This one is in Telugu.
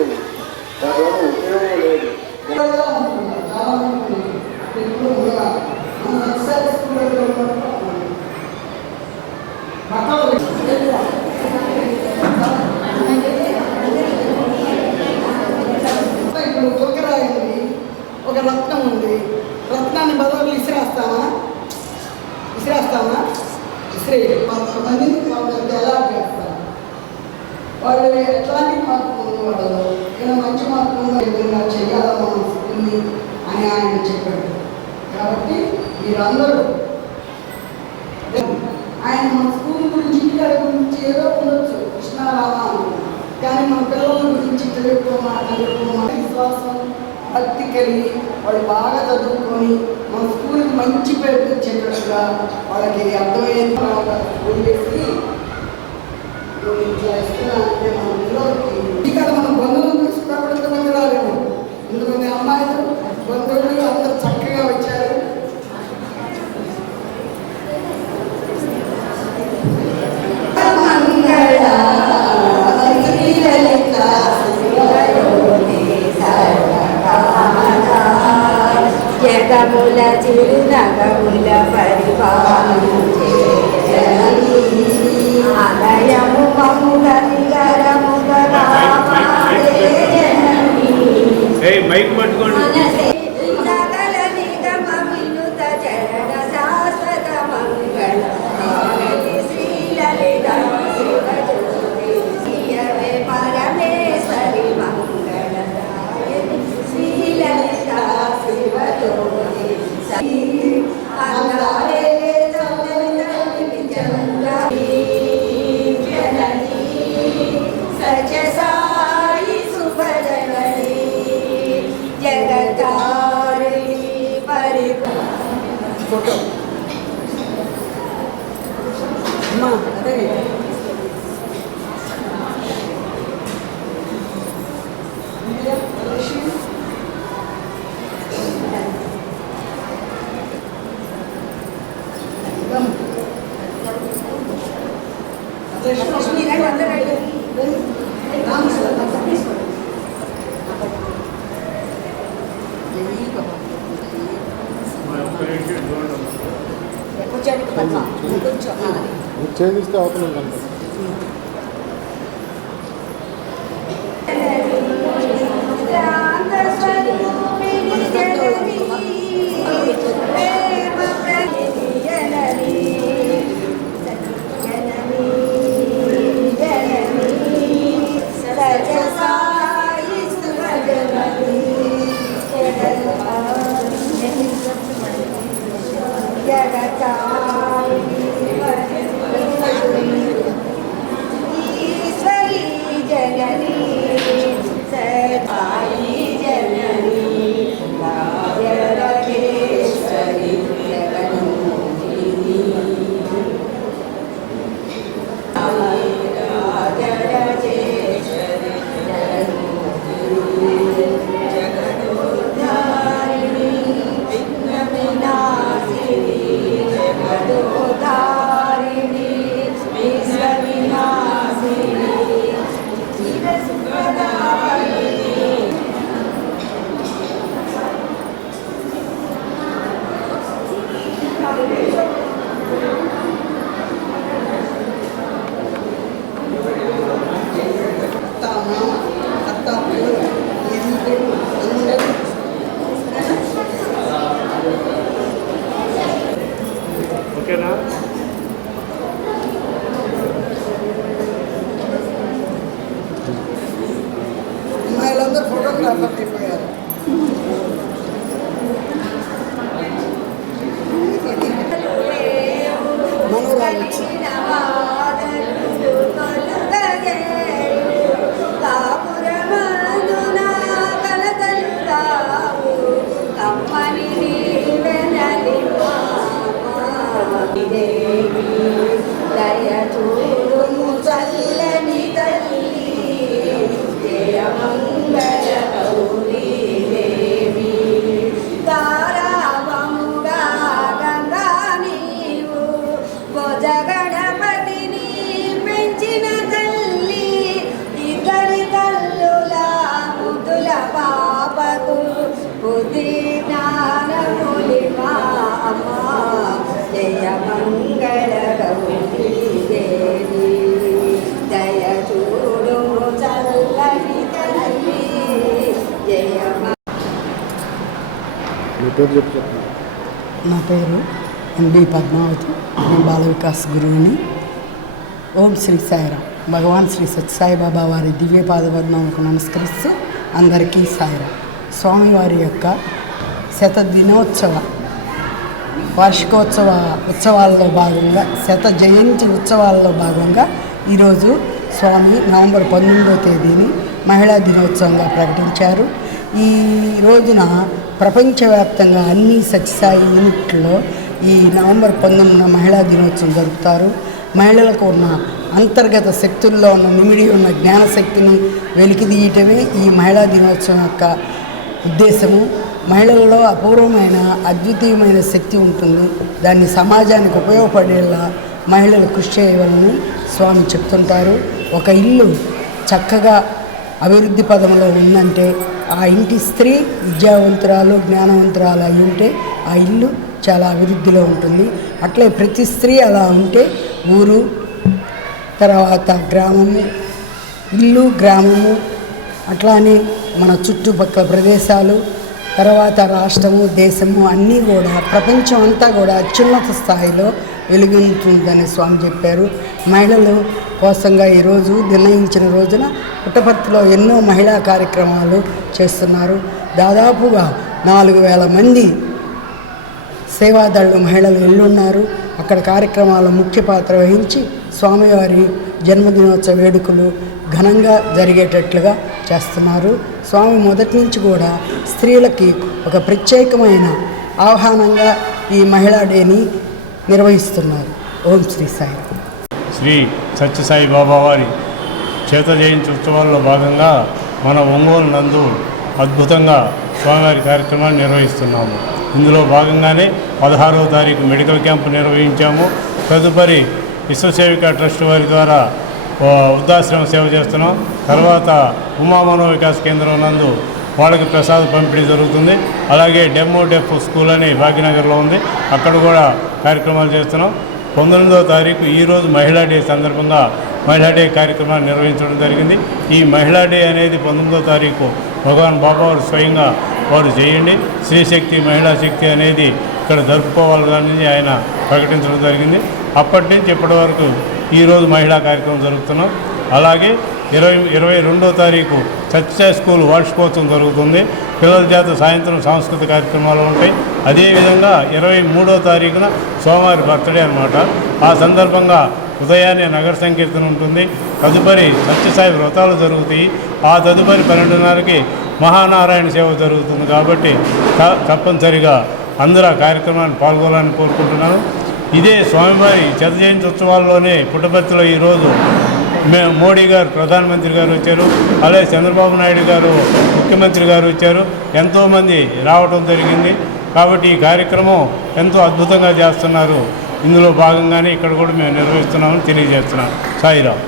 అయిపోయింది, దానివల్ల ఉపయోగం లేదు. ఇప్పుడు తొక్కరాయి ఉంది, ఒక రత్నం ఉంది. రత్నాన్ని బదులు విసిరేస్తామా? విసిరే కొంతమందిని వాళ్ళకి ఎలా చేస్తాం? వాళ్ళు ఎట్లాంటి మార్పు ఉంది వాళ్ళలో, ఏదైనా మంచి మార్పు ఉందో ఏదైనా చెయ్యాలా మనం స్కూల్ని అని ఆయన చెప్పాడు. కాబట్టి మీరందరూ ఆయన మన స్కూల్ గురించి ఇంటికాడ గురించి ఏదో ఉండొచ్చు, కృష్ణారామ, కానీ మన పిల్లల గురించి తెలుసుకోమా విశ్వాసం భక్తి కలిగి వాళ్ళు బాగా చదువుకొని మన స్కూల్కి మంచి పేరు తెచ్చేటట్టుగా వాళ్ళకి అర్థమయ్యేది స్కూల్ చేసి ఇట్లా ఇస్తున్నా అంటే మన పిల్లలకి ఇక్కడ మనం బంధువులు తీసుకున్నప్పుడు ఇంతమంది రాలేము, ఇంతమంది అమ్మాయిలు బంధువులు అందరూ చక్కగా వచ్చారు. జగముల చిరునగముల పరిపాలించే ఆలయము మముల నిగరముగా మైక్ పట్టుకోండి. సకల నిగమ వినుత చరణ శాశ్వత మంగళ శ్రీలలిత శివజ్యోతి పరమేశ్వరి మంగళ శ్రీలలిత శివజ్యోతి అంగారే సచ సాయి శుభజనని జగతారిణి ఫోటో అమ్మా అదే చేస్తే అవుతున్నాం కనుక మీ పేరు చెప్పండి. నా పేరు ఎంబి పద్మావతి. నేను బాల వికాస్ గురువుని. ఓం శ్రీ సాయిరామ్. భగవాన్ శ్రీ సత్యసాయిబాబా వారి దివ్య పాదపద్మములకు నమస్కరిస్తూ అందరికీ సాయిరామ్. స్వామివారి యొక్క శతదినోత్సవ వార్షికోత్సవ ఉత్సవాల్లో భాగంగా, శత జయంతి ఉత్సవాల్లో భాగంగా ఈరోజు స్వామి నవంబర్ 19వ తేదీని మహిళా దినోత్సవంగా ప్రకటించారు. ఈ రోజున ప్రపంచవ్యాప్తంగా అన్ని సత్యసాయి యూనిట్లో ఈ నవంబర్ 19న మహిళా దినోత్సవం జరుపుతారు. మహిళలకు ఉన్న అంతర్గత శక్తుల్లో ఉన్న నిమిడి ఉన్న జ్ఞానశక్తిని వెలికితీయటమే ఈ మహిళా దినోత్సవం యొక్క ఉద్దేశము. మహిళల్లో అపూర్వమైన అద్వితీయమైన శక్తి ఉంటుంది. దాన్ని సమాజానికి ఉపయోగపడేలా మహిళలు కృషి చేయవాలని స్వామి చెప్తుంటారు. ఒక ఇల్లు చక్కగా అభివృద్ధి పదంలో ఉందంటే ఆ ఇంటి స్త్రీ విద్యావంతురాలు జ్ఞానవంతురాలు అయి ఉంటే ఆ ఇల్లు చాలా అభివృద్ధిలో ఉంటుంది. అట్లే ప్రతి స్త్రీ అలా ఉంటే ఊరు, తర్వాత గ్రామము, ఇల్లు, గ్రామము, అట్లానే మన చుట్టుపక్కల ప్రదేశాలు, తర్వాత రాష్ట్రము, దేశము అన్నీ కూడా, ప్రపంచం అంతా కూడా అత్యున్నత స్థాయిలో వెలుగుతుందని స్వామి చెప్పారు. మహిళలు కోసంగా ఈరోజు నిర్ణయించిన రోజున పుట్టపర్తిలో ఎన్నో మహిళా కార్యక్రమాలు చేస్తున్నారు. దాదాపుగా 4000 మంది సేవాదళ్ళు మహిళలు ఎల్లున్నారు. అక్కడ కార్యక్రమాల ముఖ్య పాత్ర వహించి స్వామివారి జన్మదినోత్సవ వేడుకలు ఘనంగా జరిగేటట్లుగా చేస్తున్నారు. స్వామి మొదటి నుంచి కూడా స్త్రీలకి ఒక ప్రత్యేకమైన ఆహ్వానంగా ఈ మహిళా డేని నిర్వహిస్తున్నారు. ఓం శ్రీ సాయి. శ్రీ సత్యసాయి బాబా వారి చేత జయంతి ఉత్సవాల్లో భాగంగా మన ఒంగోలు నందు అద్భుతంగా స్వామివారి కార్యక్రమాన్ని నిర్వహిస్తున్నాము. ఇందులో భాగంగానే 16వ తారీఖు మెడికల్ క్యాంపు నిర్వహించాము. తదుపరి విశ్వసేవిక ట్రస్ట్ వారి ద్వారా వృద్ధాశ్రమ సేవ చేస్తున్నాం. తర్వాత ఉమా మనో వికాస్ కేంద్రం నందు వాళ్ళకి ప్రసాద పంపిణీ జరుగుతుంది. అలాగే డెఫ్ స్కూల్ అని భాగ్యనగర్లో ఉంది, అక్కడ కూడా కార్యక్రమాలు చేస్తున్నాం. 19వ తారీఖు ఈరోజు మహిళా డే సందర్భంగా మహిళా డే కార్యక్రమాన్ని నిర్వహించడం జరిగింది. ఈ మహిళా డే అనేది 19వ తారీఖు భగవాన్ బాబా వారు స్వయంగా వారు చేయండి స్త్రీశక్తి మహిళా శక్తి అనేది ఇక్కడ జరుపుకోవాలని ఆయన ప్రకటించడం జరిగింది. అప్పటి నుంచి ఇప్పటి వరకు ఈరోజు మహిళా కార్యక్రమం జరుగుతున్నాం. అలాగే 22వ తారీఖు సత్యసాయి స్కూల్ వార్షికోత్సవం జరుగుతుంది. పిల్లల చేత సాయంత్రం సాంస్కృతిక కార్యక్రమాలు ఉంటాయి. అదేవిధంగా 23వ తారీఖున సోమవారి బర్త్డే అన్నమాట. ఆ సందర్భంగా ఉదయాన్నే నగర సంకీర్తన ఉంటుంది. తదుపరి సత్యసాయి వ్రతాలు జరుగుతాయి. ఆ తదుపరి 12:30కి మహానారాయణ సేవ జరుగుతుంది. కాబట్టి తప్పనిసరిగా అందరూ ఆ కార్యక్రమాన్ని పాల్గొనాలని కోరుకుంటున్నాను. ఇదే స్వామివారి శత జయంతి ఉత్సవాల్లోనే పుట్టపర్తిలో ఈరోజు మోడీ గారు ప్రధానమంత్రి గారు వచ్చారు, అలాగే చంద్రబాబు నాయుడు గారు ముఖ్యమంత్రి గారు వచ్చారు, ఎంతోమంది రావడం జరిగింది. కాబట్టి ఈ కార్యక్రమం ఎంతో అద్భుతంగా చేస్తున్నారు. ఇందులో భాగంగానే ఇక్కడ కూడా మేము నిర్వహిస్తున్నామని తెలియజేస్తున్నాం. సాయిరామ్.